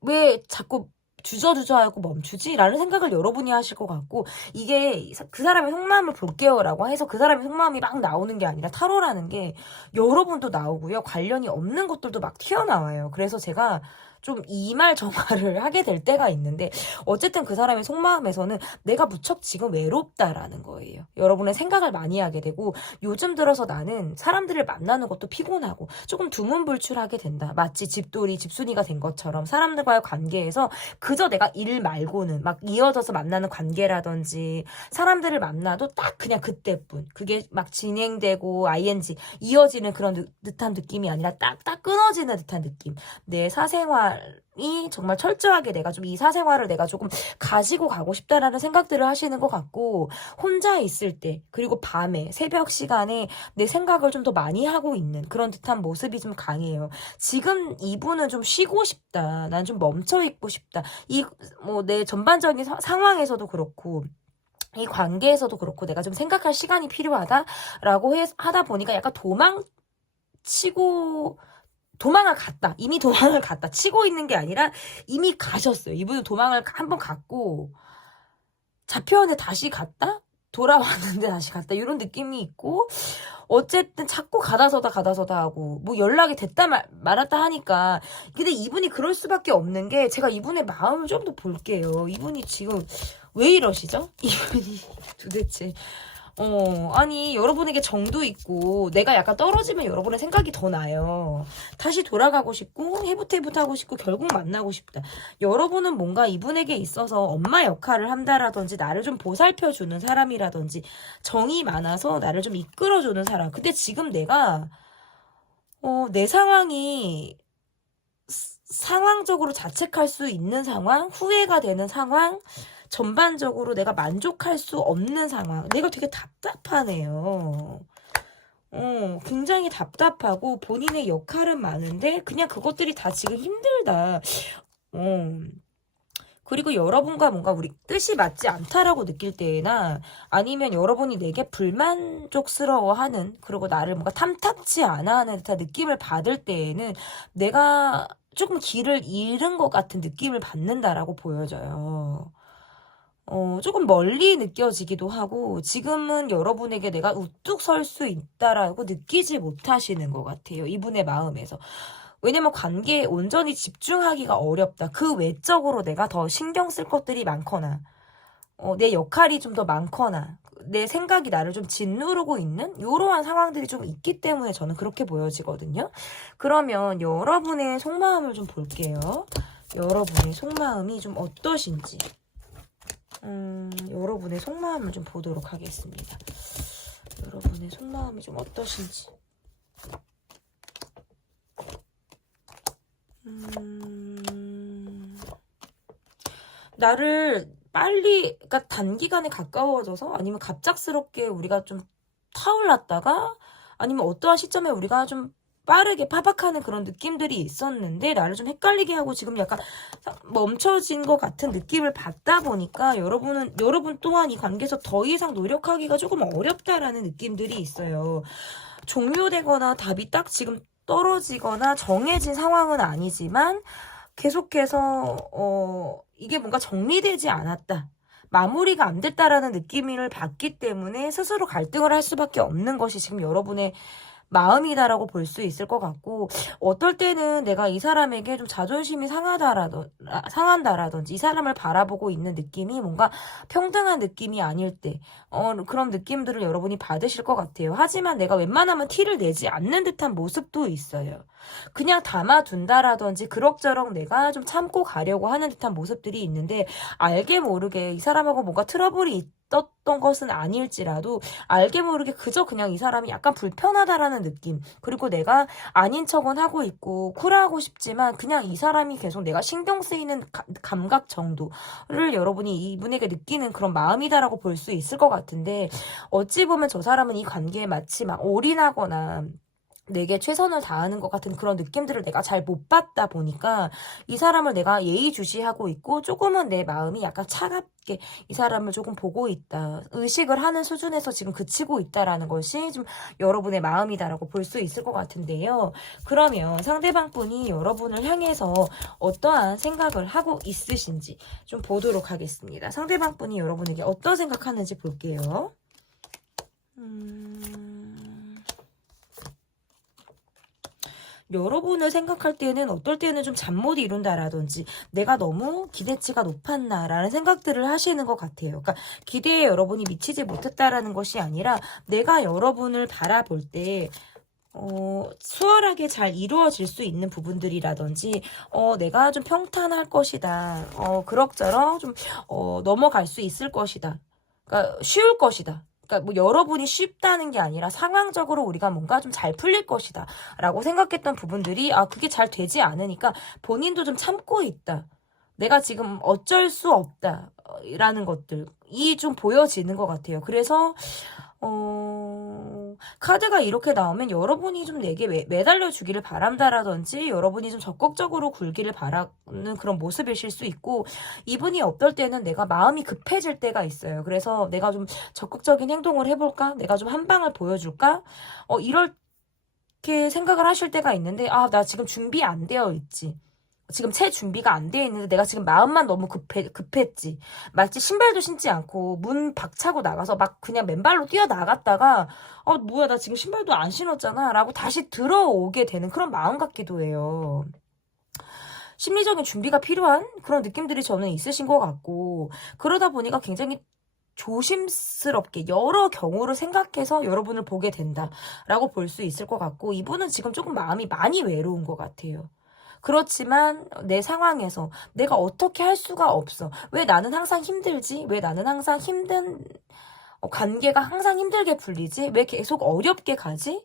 왜 자꾸 주저하고 멈추지? 라는 생각을 여러분이 하실 것 같고, 이게 그 사람의 속마음을 볼게요 라고 해서 그 사람의 속마음이 막 나오는 게 아니라, 타로라는 게 여러분도 나오고요, 관련이 없는 것들도 막 튀어나와요. 그래서 제가 좀 이말저말을 하게 될 때가 있는데, 어쨌든 그 사람의 속마음에서는 내가 무척 지금 외롭다라는 거예요. 여러분의 생각을 많이 하게 되고, 요즘 들어서 나는 사람들을 만나는 것도 피곤하고 조금 두문불출하게 된다. 마치 집순이가 된 것처럼 사람들과의 관계에서 그저 내가 일 말고는 막 이어져서 만나는 관계라든지, 사람들을 만나도 딱 그냥 그때뿐, 그게 막 진행되고 ING 이어지는 그런 듯한 느낌이 아니라 딱딱 끊어지는 듯한 느낌. 내 사생활, 생활이 정말 철저하게 내가 좀 이 사생활을 내가 조금 가지고 가고 싶다라는 생각들을 하시는 것 같고, 혼자 있을 때 그리고 밤에 새벽 시간에 내 생각을 좀 더 많이 하고 있는 그런 듯한 모습이 좀 강해요. 지금 이분은 좀 쉬고 싶다. 난 좀 멈춰 있고 싶다. 이 뭐 내 전반적인 상황에서도 그렇고 이 관계에서도 그렇고 내가 좀 생각할 시간이 필요하다라고 하다 보니까 약간 도망을 갔다. 이미 도망을 갔다. 치고 있는 게 아니라 이미 가셨어요. 이분은 도망을 한번 갔고 잡혀왔는데 다시 갔다? 돌아왔는데 다시 갔다. 이런 느낌이 있고, 어쨌든 자꾸 가다서다 하고 뭐 연락이 됐다 말았다 하니까. 근데 이분이 그럴 수밖에 없는 게, 제가 이분의 마음을 좀 더 볼게요. 이분이 지금 왜 이러시죠? 이분이 도대체 아니 여러분에게 정도 있고 내가 약간 떨어지면 여러분의 생각이 더 나요. 다시 돌아가고 싶고 해부태부하고 싶고 결국 만나고 싶다. 여러분은 뭔가 이분에게 있어서 엄마 역할을 한다라든지 나를 좀 보살펴주는 사람이라든지 정이 많아서 나를 좀 이끌어주는 사람. 근데 지금 내가 내 상황이 상황적으로 자책할 수 있는 상황, 후회가 되는 상황, 전반적으로 내가 만족할 수 없는 상황. 내가 되게 답답하네요. 굉장히 답답하고 본인의 역할은 많은데 그냥 그것들이 다 지금 힘들다. 그리고 여러분과 뭔가 우리 뜻이 맞지 않다라고 느낄 때나 아니면 여러분이 내게 불만족스러워하는, 그리고 나를 뭔가 탐탁치 않아 하는 듯한 느낌을 받을 때에는 내가 조금 길을 잃은 것 같은 느낌을 받는다라고 보여져요. 조금 멀리 느껴지기도 하고 지금은 여러분에게 내가 우뚝 설 수 있다라고 느끼지 못하시는 것 같아요. 이분의 마음에서. 왜냐면 관계에 온전히 집중하기가 어렵다. 그 외적으로 내가 더 신경 쓸 것들이 많거나 내 역할이 좀 더 많거나 내 생각이 나를 좀 짓누르고 있는 이러한 상황들이 좀 있기 때문에 저는 그렇게 보여지거든요. 그러면 여러분의 속마음을 좀 볼게요. 여러분의 속마음이 좀 어떠신지. 여러분의 속마음을 좀 보도록 하겠습니다. 여러분의 속마음이 좀 어떠신지. 나를 빨리, 그러니까 단기간에 가까워져서 아니면 갑작스럽게 우리가 좀 타올랐다가 아니면 어떠한 시점에 우리가 좀 빠르게 파박하는 그런 느낌들이 있었는데 나를 좀 헷갈리게 하고 지금 약간 멈춰진 것 같은 느낌을 받다 보니까 여러분 또한 이 관계에서 더 이상 노력하기가 조금 어렵다라는 느낌들이 있어요. 종료되거나 답이 딱 지금 떨어지거나 정해진 상황은 아니지만 계속해서 이게 뭔가 정리되지 않았다. 마무리가 안 됐다라는 느낌을 받기 때문에 스스로 갈등을 할 수밖에 없는 것이 지금 여러분의 마음이다라고 볼 수 있을 것 같고, 어떨 때는 내가 이 사람에게 좀 자존심이 상한다라든지 이 사람을 바라보고 있는 느낌이 뭔가 평등한 느낌이 아닐 때 그런 느낌들을 여러분이 받으실 것 같아요. 하지만 내가 웬만하면 티를 내지 않는 듯한 모습도 있어요. 그냥 담아둔다라든지 그럭저럭 내가 좀 참고 가려고 하는 듯한 모습들이 있는데, 알게 모르게 이 사람하고 뭔가 트러블이 있었던 것은 아닐지라도 알게 모르게 그저 그냥 이 사람이 약간 불편하다라는 느낌, 그리고 내가 아닌 척은 하고 있고 쿨하고 싶지만 그냥 이 사람이 계속 내가 신경 쓰이는 감각 정도를 여러분이 이분에게 느끼는 그런 마음이다라고 볼 수 있을 것 같은데, 어찌 보면 저 사람은 이 관계에 마치 막 올인하거나 내게 최선을 다하는 것 같은 그런 느낌들을 내가 잘 못 받다 보니까 이 사람을 내가 예의주시하고 있고 조금은 내 마음이 약간 차갑게 이 사람을 조금 보고 있다, 의식을 하는 수준에서 지금 그치고 있다라는 것이 좀 여러분의 마음이다라고 볼 수 있을 것 같은데요. 그러면 상대방 분이 여러분을 향해서 어떠한 생각을 하고 있으신지 좀 보도록 하겠습니다. 상대방 분이 여러분에게 어떤 생각하는지 볼게요. 여러분을 생각할 때는 어떨 때는 좀 잠 못 이룬다라든지 내가 너무 기대치가 높았나라는 생각들을 하시는 것 같아요. 그러니까 기대에 여러분이 미치지 못했다라는 것이 아니라 내가 여러분을 바라볼 때 수월하게 잘 이루어질 수 있는 부분들이라든지 내가 좀 평탄할 것이다. 그럭저럭 좀 넘어갈 수 있을 것이다. 그러니까 쉬울 것이다. 그러니까 뭐 여러분이 쉽다는 게 아니라 상황적으로 우리가 뭔가 좀 잘 풀릴 것이다 라고 생각했던 부분들이 그게 잘 되지 않으니까 본인도 좀 참고 있다. 내가 지금 어쩔 수 없다 라는 것들이 좀 보여지는 것 같아요. 그래서 카드가 이렇게 나오면 여러분이 좀 내게 매달려 주기를 바란다라든지 여러분이 좀 적극적으로 굴기를 바라는 그런 모습이실 수 있고, 이분이 어떨 때는 내가 마음이 급해질 때가 있어요. 그래서 내가 좀 적극적인 행동을 해볼까? 내가 좀 한 방을 보여줄까? 이렇게 생각을 하실 때가 있는데, 나 지금 준비 안 되어 있지. 지금 채 준비가 안 돼 있는데 내가 지금 마음만 너무 급했지. 마치 신발도 신지 않고 문 박차고 나가서 막 그냥 맨발로 뛰어나갔다가 뭐야 나 지금 신발도 안 신었잖아 라고 다시 들어오게 되는 그런 마음 같기도 해요. 심리적인 준비가 필요한 그런 느낌들이 저는 있으신 것 같고, 그러다 보니까 굉장히 조심스럽게 여러 경우를 생각해서 여러분을 보게 된다라고 볼 수 있을 것 같고, 이분은 지금 조금 마음이 많이 외로운 것 같아요. 그렇지만 내 상황에서 내가 어떻게 할 수가 없어. 왜 나는 항상 힘들지? 왜 나는 항상 힘든 관계가 항상 힘들게 풀리지? 왜 계속 어렵게 가지?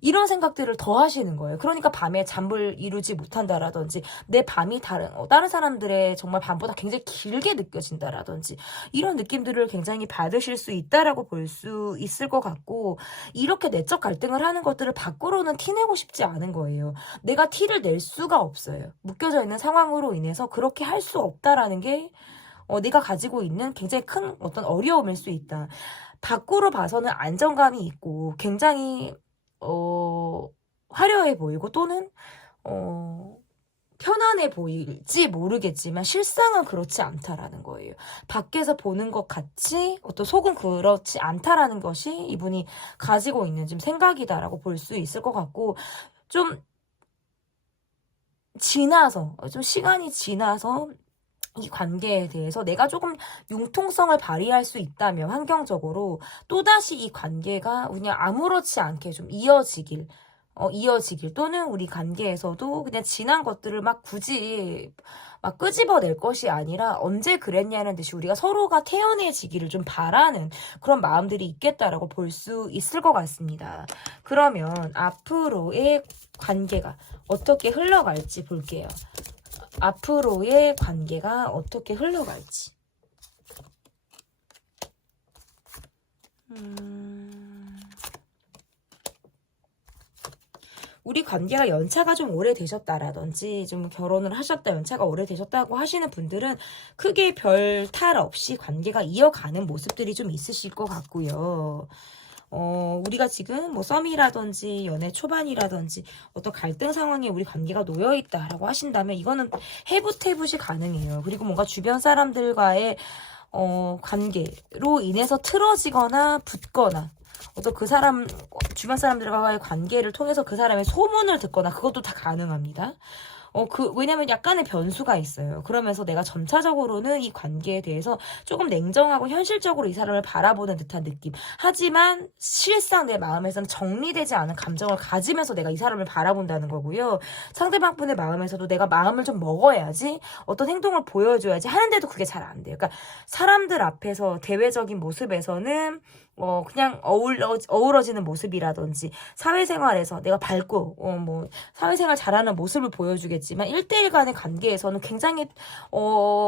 이런 생각들을 더 하시는 거예요. 그러니까 밤에 잠을 이루지 못한다라든지 내 밤이 다른 사람들의 정말 밤보다 굉장히 길게 느껴진다라든지 이런 느낌들을 굉장히 받으실 수 있다라고 볼 수 있을 것 같고, 이렇게 내적 갈등을 하는 것들을 밖으로는 티내고 싶지 않은 거예요. 내가 티를 낼 수가 없어요. 묶여져 있는 상황으로 인해서 그렇게 할 수 없다라는 게 네가 가지고 있는 굉장히 큰 어떤 어려움일 수 있다. 밖으로 봐서는 안정감이 있고 굉장히 화려해 보이고 또는 편안해 보일지 모르겠지만 실상은 그렇지 않다라는 거예요. 밖에서 보는 것 같이 어떤 속은 그렇지 않다라는 것이 이분이 가지고 있는 지금 생각이다라고 볼 수 있을 것 같고, 좀 시간이 지나서 이 관계에 대해서 내가 조금 융통성을 발휘할 수 있다면 환경적으로 또다시 이 관계가 그냥 아무렇지 않게 좀 이어지길 또는 우리 관계에서도 그냥 지난 것들을 막 굳이 막 끄집어낼 것이 아니라 언제 그랬냐는 듯이 우리가 서로가 태연해지기를 좀 바라는 그런 마음들이 있겠다라고 볼 수 있을 것 같습니다. 그러면 앞으로의 관계가 어떻게 흘러갈지 볼게요. 앞으로의 관계가 어떻게 흘러갈지. 우리 관계가 연차가 좀 오래되셨다라든지 좀 결혼을 하셨다 연차가 오래되셨다고 하시는 분들은 크게 별 탈 없이 관계가 이어가는 모습들이 좀 있으실 것 같고요. 우리가 지금 뭐 썸이라든지 연애 초반이라든지 어떤 갈등 상황에 우리 관계가 놓여있다라고 하신다면 이거는 해붓해붓이 가능해요. 그리고 뭔가 주변 사람들과의 관계로 인해서 틀어지거나 붙거나 어떤 주변 사람들과의 관계를 통해서 그 사람의 소문을 듣거나 그것도 다 가능합니다. 왜냐면 약간의 변수가 있어요. 그러면서 내가 점차적으로는 이 관계에 대해서 조금 냉정하고 현실적으로 이 사람을 바라보는 듯한 느낌. 하지만 실상 내 마음에서는 정리되지 않은 감정을 가지면서 내가 이 사람을 바라본다는 거고요. 상대방 분의 마음에서도 내가 마음을 좀 먹어야지 어떤 행동을 보여줘야지 하는데도 그게 잘 안 돼요. 그러니까 사람들 앞에서 대외적인 모습에서는 그냥 어우러지는 모습이라든지 사회생활에서 내가 밝고 사회생활 잘하는 모습을 보여주겠지만 1대1 간의 관계에서는 굉장히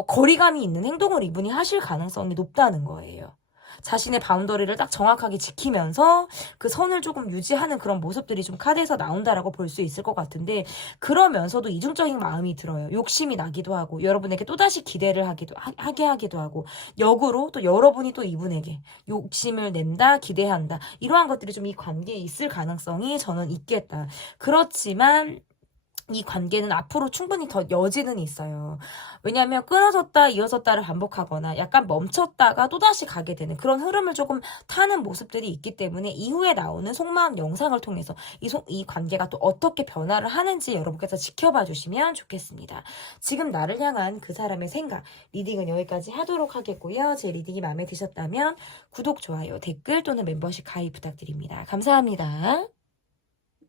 거리감이 있는 행동을 이분이 하실 가능성이 높다는 거예요. 자신의 바운더리를 딱 정확하게 지키면서 그 선을 조금 유지하는 그런 모습들이 좀 카드에서 나온다라고 볼 수 있을 것 같은데, 그러면서도 이중적인 마음이 들어요. 욕심이 나기도 하고 여러분에게 또다시 기대를 하게 하기도 하고, 역으로 또 여러분이 또 이분에게 욕심을 낸다, 기대한다, 이러한 것들이 좀 이 관계에 있을 가능성이 저는 있겠다. 그렇지만 이 관계는 앞으로 충분히 더 여지는 있어요. 왜냐하면 끊어졌다 이어졌다를 반복하거나 약간 멈췄다가 또다시 가게 되는 그런 흐름을 조금 타는 모습들이 있기 때문에 이후에 나오는 속마음 영상을 통해서 이 관계가 또 어떻게 변화를 하는지 여러분께서 지켜봐 주시면 좋겠습니다. 지금 나를 향한 그 사람의 생각, 리딩은 여기까지 하도록 하겠고요. 제 리딩이 마음에 드셨다면 구독, 좋아요, 댓글 또는 멤버십 가입 부탁드립니다. 감사합니다.